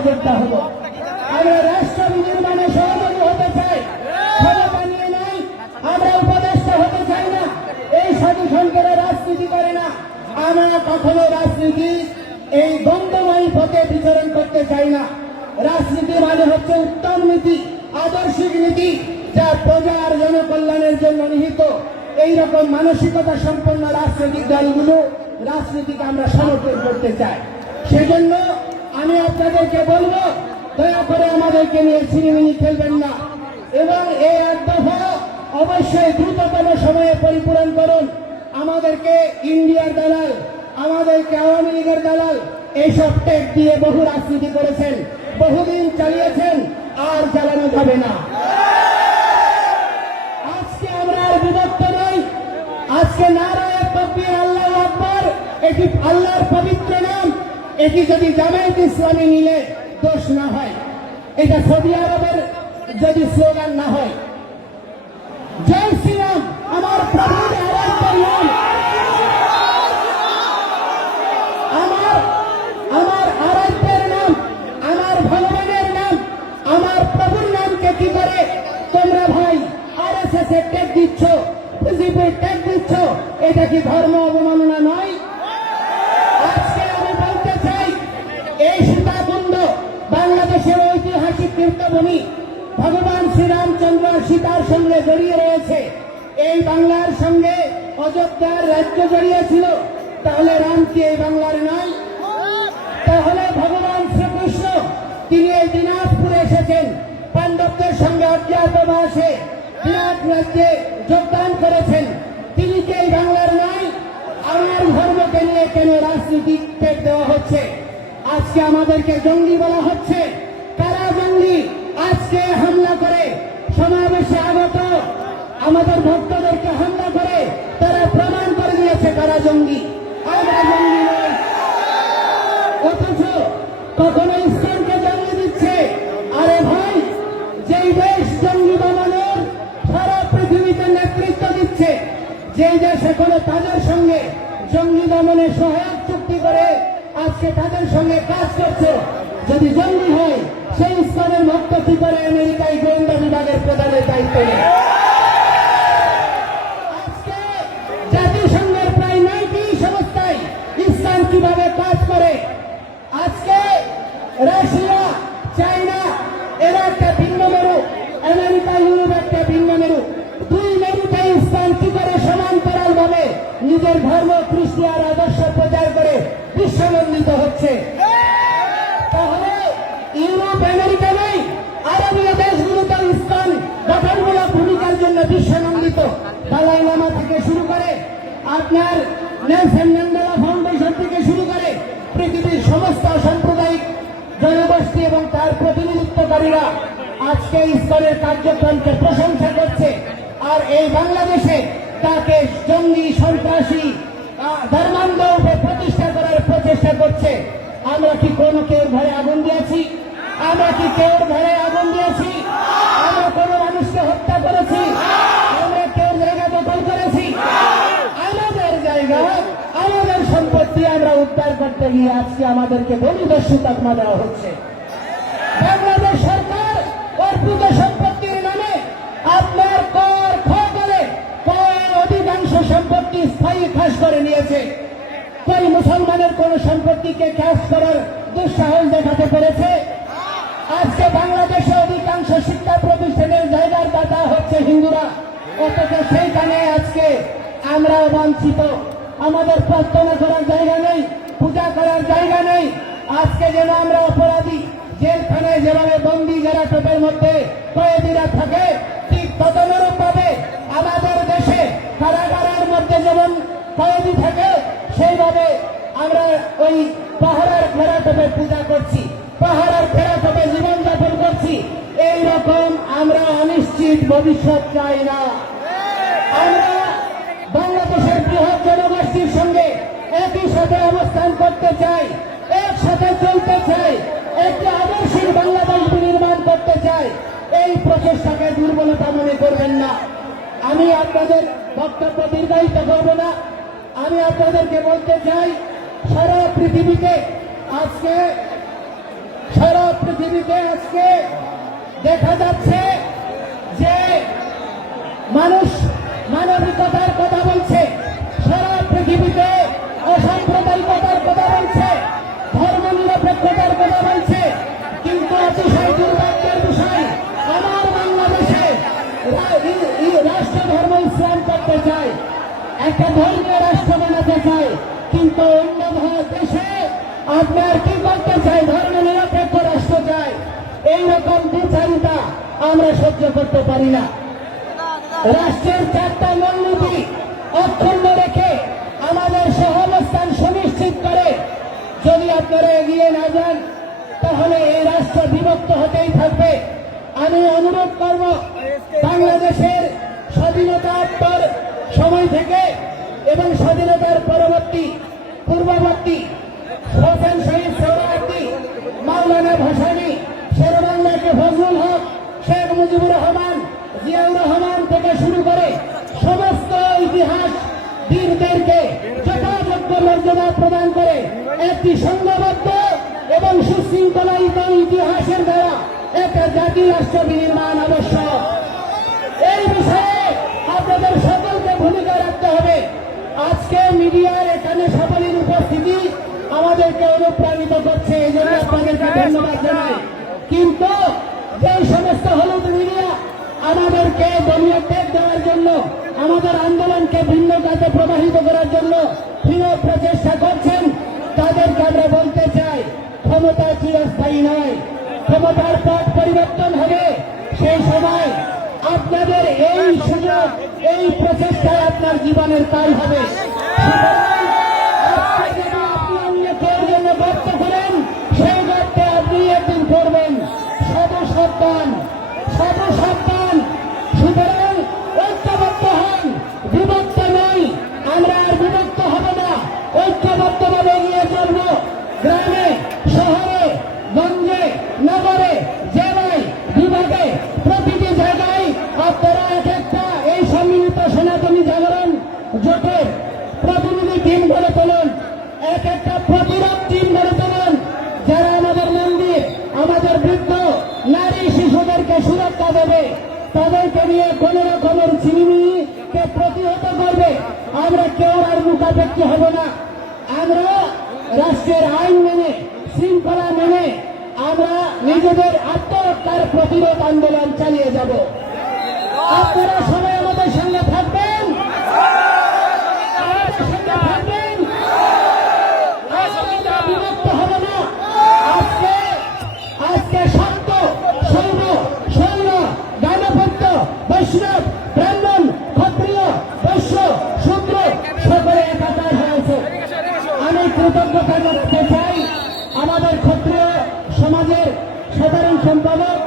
সহযোদ্ধা হব। আমরা রাষ্ট্র নির্মাণে সহযোগী হতে চাই, ক্ষমতা নিয়ে নাই। আমরা উপদেষ্টা হতে চাই না, এই সাধু সন্তেরা রাজনীতি করে না। আমরা কখনো রাজনীতি এই দ্বন্দ্বময়ী পথে বিচরণ করতে চাই না। রাজনীতি মানে হচ্ছে উত্তম নীতি, আদর্শিক নীতি, যা প্রজার জনকল্যাণের জন্য নিহিত। এইরকম মানসিকতা সম্পন্ন রাজনৈতিক দলগুলো রাজনীতিকে আমরা সমর্থন করতে চাই। সেজন্য আমি আপনাদেরকে বলবো, দয়া করে আমাদেরকে নিয়ে ছিনিমিনি খেলবেন না এবং এই এক দফা অবশ্যই দ্রুততম সময়ে পরিপূরণ করুন। আমাদেরকে ইন্ডিয়ার দালাল, আমাদেরকে আওয়ামী লীগের দালাল এইসব টেক দিয়ে বহু রাজনীতি করেছেন, বহুদিন চালিয়েছেন, আর চালানো যাবে না। আজকে আমরা আর বিভক্ত নই। আজকে নারায়ে তাকবীর, আল্লাহু আকবার, এটি আল্লাহর পবিত্র নাম। এটি যদি জামায়াত ইসলামী নিলে দোষ না হয়, এটা সৌদি আরবের যদি স্লোগান না হয়। জয় শ্রীরাম, আমার প্রভুর আরাধ্যের নাম, আমার আরাধ্যের নাম, আমার ভগবানের নাম, আমার প্রভুর নামকে কি করে তোমরা ভাই আরএসএস এর ট্যাগ দিচ্ছ, বিজেপির ট্যাগ দিচ্ছ? এটা কি ধর্ম অবমাননা নয়? আজকে আমি বলতে চাই, এই সীতাকুণ্ড বাংলাদেশের ঐতিহাসিক তীর্থভূমি, ভগবান শ্রীরামচন্দ্র সীতার সঙ্গে জড়িয়ে রয়েছে। এই বাংলার সঙ্গে অযোধ্যার রাজ্য জড়িয়ে ছিল, তাহলে রাম কি এই বাংলার নয়? তাহলে ভগবান শ্রীকৃষ্ণ তিনি এই দিনাজপুরে এসেছেন, পাণ্ডবদের সঙ্গে অজ্ঞাতবাসে বিরাট রাজ্যে যোগদান করেছেন, তিনি কি এই বাংলার নয়? আমার ধর্মকে নিয়ে কেন রাজনীতি দেওয়া হচ্ছে? আজকে আমাদেরকে জঙ্গি বলা হচ্ছে। কারা জঙ্গি? আজকে হামলা করে সমাবেশে আগত আমাদের ভক্তদেরকে হামলা করে তারা প্রমাণ করে দিয়েছে কারা জঙ্গি। আমরা জঙ্গি নই। অথচ কখনো ইসলামকে জঙ্গি দিচ্ছে। আরে ভাই, যেই দেশ জঙ্গি দমনের সারা পৃথিবীতে নেতৃত্ব দিচ্ছে, যেই দেশ এখনো তাদের সঙ্গে জঙ্গি দমনে সহায়ক চুক্তি করে আজকে তাদের সঙ্গে কাজ করছে, যদি জঙ্গি হয় সেই ইসলামের ভক্ত কি করে আমেরিকায় গোয়েন্দা বিভাগের প্রধানের দায়িত্ব নেয়? আজকে জাতিসংঘের প্রায় 90 সংস্থায় ইসলাম কিভাবে কাজ করে? আজকে রাশিয়া, চায়না এরা একটা ভিন্ন মেরু, আমেরিকা, ইউরোপ একটা ভিন্ন মেরু। দুই মেরুতে ইসলাম কি করে সমান্তরাল ভাবে নিজের ধর্ম, কৃষ্টি আর আদর্শ প্রচার করে বিশ্বনন্দিত হচ্ছে? তাহলে ইউরোপ, আমেরিকা নেই, আরবীয় দেশগুলোতে ইসলাম গঠনমূলক ভূমিকার জন্য বিশ্বনন্দিত। দালাই লামা থেকে শুরু করে আপনার নেলসন ম্যান্ডেলা ফাউন্ডেশন থেকে শুরু করে পৃথিবীর সমস্ত সাম্প্রদায়িক জনগোষ্ঠী এবং তার প্রতিনিধিত্বকারীরা আজকে ইসলামের কার্যক্রমকে প্রশংসা করছে। আর এই বাংলাদেশে তাকে জঙ্গি, সন্ত্রাসী, ধর্মান্ধ প্রতিষ্ঠা করার প্রচেষ্টা করছে। আমরা কি কোনো কেউ ঘরে আগুন দিয়েছি? আমরা কি কেউ ঘরে আগুন দিয়েছি? আমরা কোনো মানুষকে হত্যা করেছি? আমরা কেউ জায়গা দখল করেছি? আমাদের জায়গা, আমাদের সম্পত্তি আমরা উদ্ধার করতে গিয়ে আজকে আমাদেরকে বলিদস্যু তকমা দেওয়া হচ্ছে। বাংলাদেশ সরকার অর্পিত সম্পত্তির নামে আপনার কর করে কর অধিকাংশ সম্পত্তি স্থায়ী খাস করে নিয়েছে। কোন মুসলমানের কোন সম্পত্তিকে খাস করার দুঃসাহস দেখাতে পেরেছে? আজকে বাংলাদেশে অধিকাংশ শিক্ষা প্রতিষ্ঠানের জায়গার দাতা হচ্ছে হিন্দুরা, অথচ সেইখানে আজকে আমরা বঞ্চিত। আমাদের প্রার্থনা করার জায়গা নেই, পূজা করার জায়গা নেই। আজকে যেন আমরা অপরাধী, জেলখানায় যেভাবে বন্দি গ্যারাটোপের মধ্যে কয়েদিরা থাকে, ঠিক তদনুরূপ ভাবে আমাদের দেশে কারাগারের মধ্যে যেমন কয়েদি থাকে, সেইভাবে আমরা ওই পাহাড়ের গ্যারাটোপে পূজা করছি, পাহাড়ের গ্যারাটোপে জীবনযাপন করছি। এইরকম আমরা অনিশ্চিত ভবিষ্যৎ চাই না। আমরা বাংলাদেশের বৃহৎ জনগোষ্ঠীর সঙ্গে একই সাথে অবস্থান করতে চাই, একসাথে চলতে চাই, একটি আদর্শিক বাংলাদেশ নির্মাণ করতে চাই। এই প্রচেষ্টাকে দুর্বলতা মনে করবেন না। আমি আপনাদের বক্তব্য দীর্ঘায়িত করব না। আমি আপনাদেরকে বলতে চাই, সারা পৃথিবীতে আজকে সারা পৃথিবীতে আজকে দেখা যাচ্ছে যে মানুষ মানবিকতার কথা বলছে, সারা পৃথিবীতে অসাম্প্রদায়িকতার কথা বলছে, ধর্ম নিরপেক্ষতার কথা বলছে, কিন্তু অতিশয় দুর্ভাগ্যের বিষয় আমার বাংলাদেশে রাষ্ট্র ধর্ম ইসলাম করতে চায়, একটা ধর্মীয় রাষ্ট্র বানাতে চায়, কিন্তু অন্য দেশে আপনার কি করতে চাই, ধর্ম নিরপেক্ষ রাষ্ট্র চায়। এইরকম বিচারিতা আমরা সহ্য করতে পারি না। রাষ্ট্রের 4টা মূলনীতি অক্ষুণ্ণ রেখে আমাদের সহাবস্থান সুনিশ্চিত করে যদি আপনারা এগিয়ে না যান, তাহলে এই রাষ্ট্র বিভক্ত হতেই থাকবে। আমি অনুরোধ করব, বাংলাদেশের স্বাধীনতার সময় থেকে এবং স্বাধীনতার পূর্ববর্তী হোসেন শহীদ সোহরাওয়ার্দী, মাওলানা ভাসানী, শেরেবাংলাকে ফজলুল হক, শেখ মুজিবুর রহমান, জিয়াউর রহমান থেকে শুরু করে সমস্ত ইতিহাস বীরদেরকে যথাযোগ্য মর্যাদা প্রদান করে একটি সংঘবদ্ধ এবং সুশৃঙ্খলিত ইতিহাসের দ্বারা একটা জাতি রাষ্ট্র বিনির্মাণ আবশ্যক। এই বিষয়ে আপনাদের সকলকে ভূমিকা রাখতে হবে। আজকে মিডিয়ার এখানে সকলের উপস্থিতি আমাদেরকে অনুপ্রাণিত করছে, এই জন্য আপনাদেরকে ধন্যবাদ জানাই। কিন্তু যে সমস্ত হলুদ মিডিয়া আমাদেরকে দলীয় ত্যাগ দেওয়ার জন্য, আমাদের আন্দোলনকে ভিন্ন কাজে প্রবাহিত করার জন্য দৃঢ় প্রচেষ্টা করছেন, তাদেরকে আমরা বলতে চাই, ক্ষমতা চিরস্থায়ী নয়, ক্ষমতার পথ পরিবর্তন হবে। সেই সময় আপনাদের এই সুযোগ, এই প্রচেষ্টায় আপনার জীবনের কাল হবে। সুতরাং আজকে যদি আপনি অন্য কেউ জন্য গর্ত করেন, সেই গর্তে আপনি একদিন করবেন। সাবধান। সুতরাং ঐক্যবদ্ধ হন, বিভক্ত নই। আমরা আর বিভক্ত হব না, ঐক্যবদ্ধভাবে এগিয়ে চলব। গ্রামে, শহরে, গঞ্জে, নগরে, জেলায়, বিভাগে, প্রতিটি জায়গায় আপনারা এক একটা এই সম্মিলিত সনাতনী জাগরণ জোটের প্রতিনিধি টিম গড়ে তুলুন, এক একটা প্রতিরোধ টিম গড়ে তুলুন, যারা আমাদের মন্দির, আমাদের বৃদ্ধ, নারী, শিশুদেরকে সুরক্ষা দেবে, তাদেরকে নিয়ে কোন রকমের ছিনিমিনিকে প্রতিহত করবে। আমরা কেউ আর মুখাপেক্ষী হব না। আমরা রাষ্ট্রের আইন মেনে, শৃঙ্খলা মেনে আমরা নিজেদের আত্মরক্ষার প্রতিরোধ আন্দোলন চালিয়ে যাব। আপনারা সবাই আমাদের সঙ্গে থাকবেন, আমরা বিভক্ত হব না। আজকে শান্ত, সৈন্য, গানপত্য, বৈষ্ণব, ব্রাহ্মণ, ক্ষত্রিয়, বৈশ্য, শূদ্র সকলে একাকার হয়েছে। আমি কৃতজ্ঞতা জানাতে চাই আমাদের ক্ষত্রিয় সমাজের সাধারণ সম্পাদক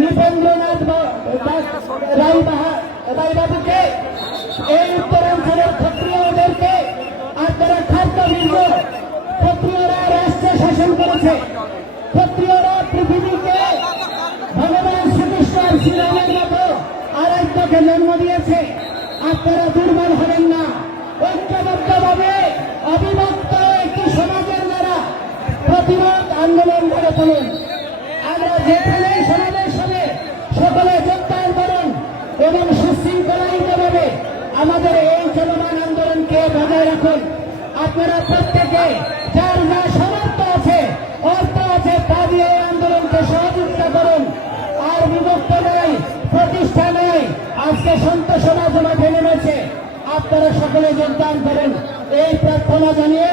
নৃপেন্দ্রনাথ রায়বাবুকে, এই উত্তরাঞ্চলের ক্ষত্রিয়দেরকে আপনারা খাদ্যবীর্য। ক্ষত্রিয়রা রাষ্ট্র শাসন করেছে, ক্ষত্রিয়রা পৃথিবীকে ভগবান শ্রীকৃষ্ণ শ্রীরামের মতো আরাধ্যকে জন্ম দিয়েছে। আপনারা দুর্বল হবেন না, ঐক্যবদ্ধভাবে অবিভক্ত একটি সমাজের দ্বারা প্রতিরোধ আন্দোলন গড়ে তুলুন। আমরা যেখানে সমাবেশ হবে সকলে যোগদান করুন এবং সুশৃঙ্খলিতভাবে আমাদের এই চলমান আন্দোলনকে বজায় রাখুন। আপনারা প্রত্যেকে যার যা সামর্থ্য আছে, অর্থ আছে, তা দিয়ে এই আন্দোলনকে সহযোগিতা করুন। আর বিভক্ত নয়, প্রতিষ্ঠা নয়, আজকে সন্ত সমাজ মাঠে নেমেছে, আপনারা সকলে যোগদান করেন এই প্রার্থনা জানিয়ে।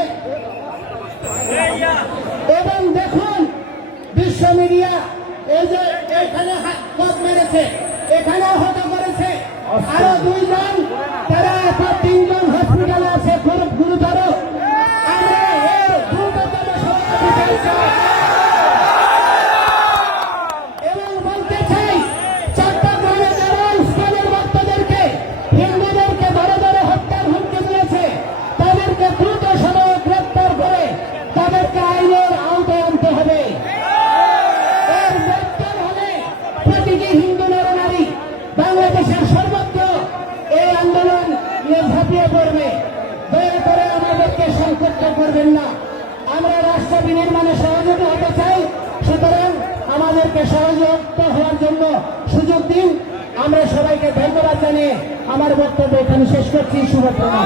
এবং দেখুন বিশ্ব মিডিয়া এই যে এখানে হাত মেরেছে, এখানে আহত করেছে, আরো 2 জন, তারা 3 জন হসপিটালে আছে খুব গুরুতর। আমরা এই দ্রুততম সমাধান চাই এবং বলতে চাই, চট্টগ্রামে যারা ইসলামের ভক্তদেরকে, হিন্দুদেরকে ধরে ধরে হত্যার হুমকি দিয়েছে, তাদেরকে দ্রুত সময়ে গ্রেপ্তার করে তাদেরকে আইনের আওতায় আনতে হবে। এর দরকার হলে প্রতিটি হিন্দু নরনারী বাংলাদেশের সর্বত্র এই আন্দোলন ঝাঁপিয়ে পড়বে। দয়া করে আমাদেরকে সংক্ষিপ্ত করবেন না। আমরা রাষ্ট্র বিনির্মাণে সহযোগী হতে চাই। সুতরাং আমাদেরকে সহযোগিতা হওয়ার জন্য সুযোগ দিন। আমরা সবাইকে ধন্যবাদ জানিয়ে আমার বক্তব্য এখানে শেষ করছি। শুভ প্রণাম।